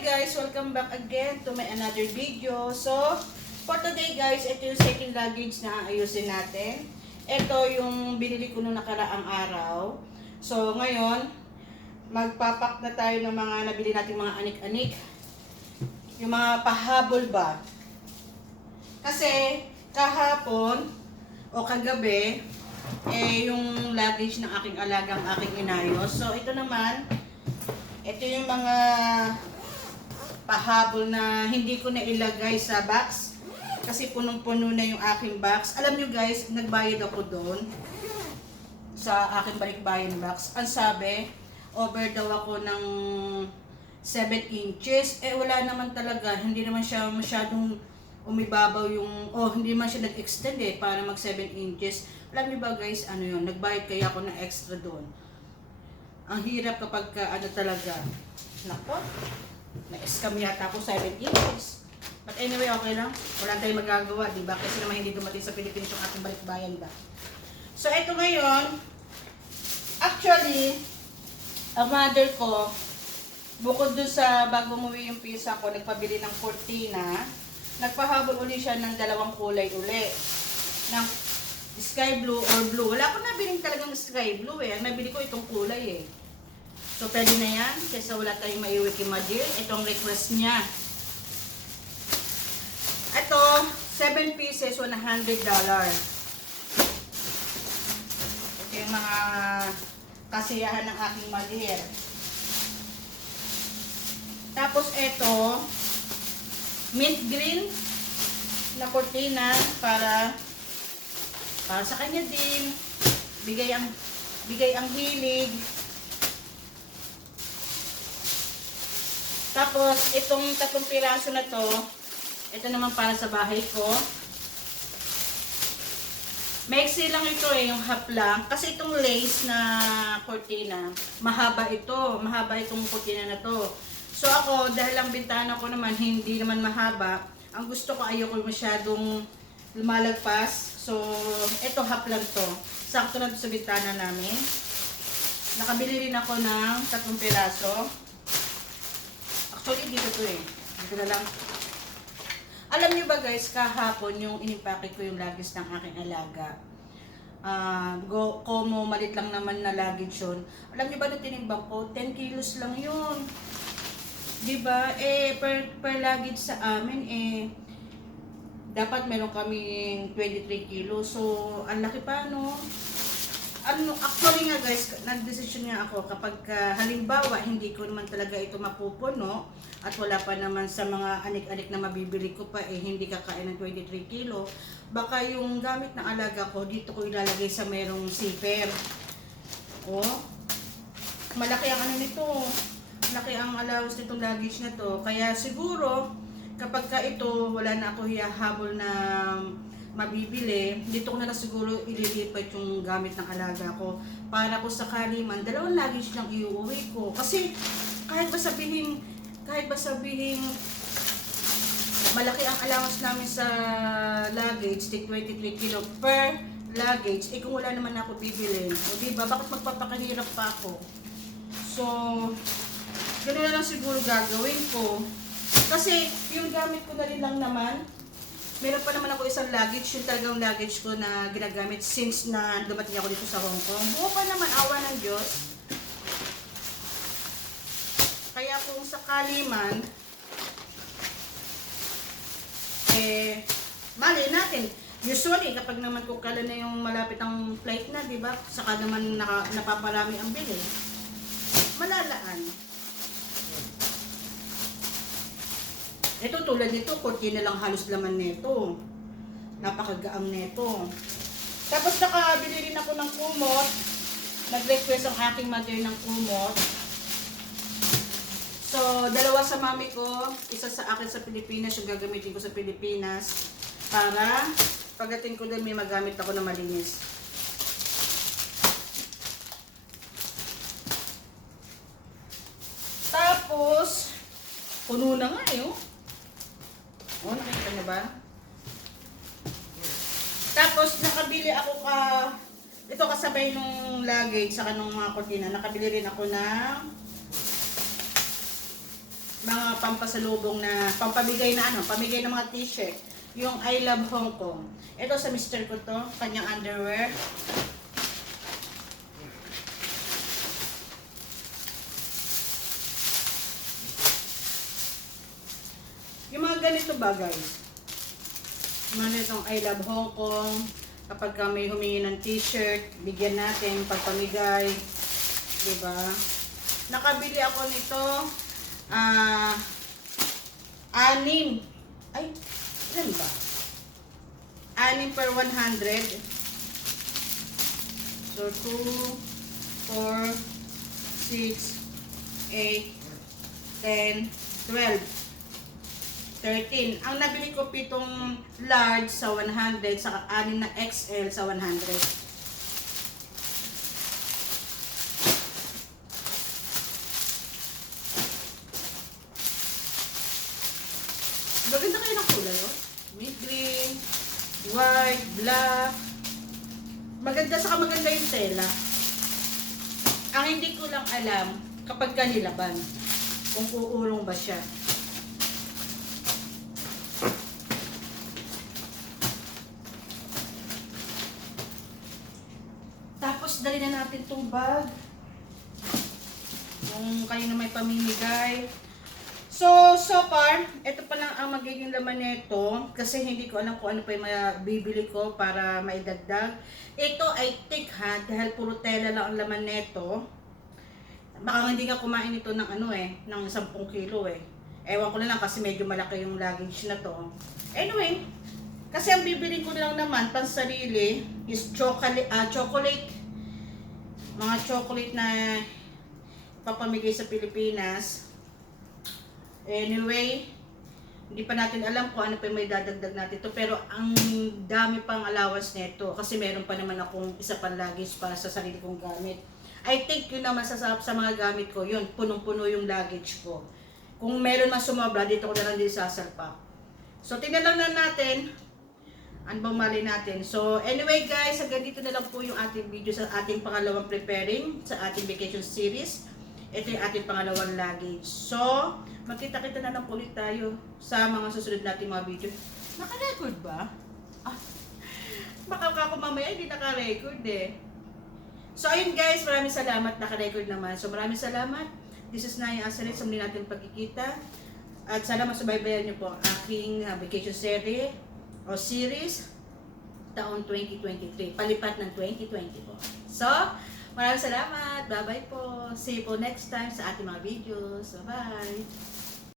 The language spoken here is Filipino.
Hi guys! Welcome back again to my another video. So, for today guys, ito yung second luggage na ayusin natin. Ito yung binili ko nung nakaraang araw. So, ngayon, magpapak na tayo ng mga nabili natin mga anik-anik. Yung mga pahabol ba? Kasi, kahapon o kagabi, yung luggage ng aking alagang aking inayos. So, ito naman, ito yung mga pahabol na hindi ko na ilagay sa box kasi punong-puno na yung aking box. Alam nyo guys, nagbayad ako doon sa aking balikbayan box. Ang sabi, over daw ako ng 7 inches. Wala naman talaga. Hindi naman siya masyadong umibabaw yung, hindi man siya nag-extend para mag 7 inches. Alam nyo ba guys, ano yun, nagbayad kaya ako ng extra doon. Ang hirap kapag talaga. Nako, na-scam yata ako 7 inches. But anyway, okay lang. Wala tayong magagawa, diba? Kasi naman hindi dumating sa Pilipinas yung ating balikbayan ba. So, ito ngayon, actually, ang mother ko, bukod dun sa bago umuwi yung pisa ko, nagpabili ng cortina, nagpahabol uli siya ng dalawang kulay uli. Ng sky blue or blue. Wala akong nabiling talagang sky blue Ang nabili ko itong kulay So, pwede na yan. Kasi wala tayong maiwi kay Madir. Itong request niya. Ito, 7 pieces, $100. Ito yung mga kasiyahan ng aking Madir. Tapos ito, mint green na cortina para sa kanya din. Bigay ang hilig. Tapos, itong 3 piraso na to, ito naman para sa bahay ko. Maiksi lang ito yung half lang. Kasi itong lace na cortina, mahaba ito. Mahaba itong cortina na to. So ako, dahil ang bintana ko naman, hindi naman mahaba, ang gusto ko ayoko masyadong lumalagpas. So, ito half lang to. Sakto na to sa bintana namin. Nakabili rin ako ng 3 piraso. Actually, dito to Dito na lang. Alam niyo ba guys, kahapon yung inipake ko yung luggage ng aking alaga. Como malit lang naman na luggage yun. Alam niyo ba nung tinimbang ko, 10 kilos lang yun. Diba? Per luggage sa amin, dapat meron kaming 23 kilos. So, ang laki pa, no? Actually nga guys, nag-decision nga ako kapag halimbawa hindi ko naman talaga ito mapupuno at wala pa naman sa mga anik-anik na mabibili ko pa hindi kakain ng 23 kilo, baka yung gamit ng alaga ko dito ko ilalagay sa merong zipper. Malaki ang ano nito, malaki ang allowance nitong luggage na to, kaya siguro kapag ito wala na ako hiyahabol na mabibili, dito ko na siguro ililipat yung gamit ng alaga ko para kung sakali man, 2 luggage lang iuwi ko. Kasi kahit ba sabihin malaki ang allowance namin sa luggage, 23 kilo per luggage, kung wala naman ako bibili, diba, bakit magpapakahirap pa ako? So, ganoon na lang siguro gagawin ko. Kasi yung gamit ko na rin lang naman, meron pa naman ako isang luggage, yung talagang luggage ko na ginagamit since na dumating ako dito sa Hong Kong. Buo pa naman, awa ng Diyos. Kaya kung sakali man, mali natin. Usually, kapag naman kukala na yung malapit ang flight na, diba? Saka naman napaparami ang bili. Malalaan. Ito tulad nito, cortina lang halos laman nito. Napakagaang nito. Tapos nakabili rin ako ng kumot. Nag-request ang aking mother ng kumot. So, 2 sa mami ko, isa sa akin sa Pilipinas, yung gagamitin ko sa Pilipinas. Para pagdating ko doon may magamit ako na malinis. Tapos, puno na nga nakita niyo ba? Tapos, nakabili ako ito kasabay nung luggage, saka nung mga cortina, nakabili rin ako ng mga pampasalubong na, pampamigay na ano, pamigay ng mga t-shirt. Yung I Love Hong Kong. Ito sa mister ko to, kanyang underwear. Yung mga ganito ba guys? Yung mga ganitong I Love Hong Kong. Kapag may humingi ng t-shirt, bigyan natin, pagpamigay. Diba? Nakabili ako nito, 6. Ay, ilan ba? 6 per 100. So, 2, 4, 6, 8, 10, 12. 13. Ang nabili ko 7 large sa 100, saka 6 na XL sa 100. Maganda kayo ng kulay, oh. Mint green, white, black. Maganda, saka maganda yung tela. Ang hindi ko lang alam, kapag kanilaban, kung uurong ba siya. Tapos, dali na natin itong bag. Kung kayo na may pamimigay. So far, ito pa lang ang magiging laman nito. Kasi hindi ko alam kung ano pa yung bibili ko para maidagdag. Ito ay thick ha, dahil puro tela lang ang laman nito. Baka hindi ka kumain ito ng ano ng 10 kilo Ewan ko na lang kasi medyo malaki yung luggage na to. Anyway, kasi ang bibili ko lang naman pang sarili is chocolate. Mga chocolate na papamigay sa Pilipinas. Anyway, hindi pa natin alam kung ano pa may dadagdag natin ito. Pero ang dami pang allowance nito. Kasi meron pa naman akong isa pang luggage para sa sarili kong gamit. I think yun naman sa mga gamit ko. Yun, punong-puno yung luggage ko. Kung meron man sumobra, dito ko na lang din sasalpak. So, tingnan lang na natin. Ano bang mali natin? So, anyway guys, hanggang dito na lang po yung ating video sa ating pangalawang preparing sa ating vacation series. Ito yung ating pangalawang luggage. So, magkita-kita na lang ulit tayo sa mga susunod nating mga video. Naka-record ba? Baka ako mamaya hindi naka-record So, ayun guys, maraming salamat. Naka-record naman. So, maraming salamat. This is Naya Asalit sa muli natin pagkikita. At sana masubaybayan nyo po ang aking vacation series taon 2023. Palipat ng 2020 po. So, maraming salamat. Bye-bye po. See you po next time sa ating mga videos. Bye-bye.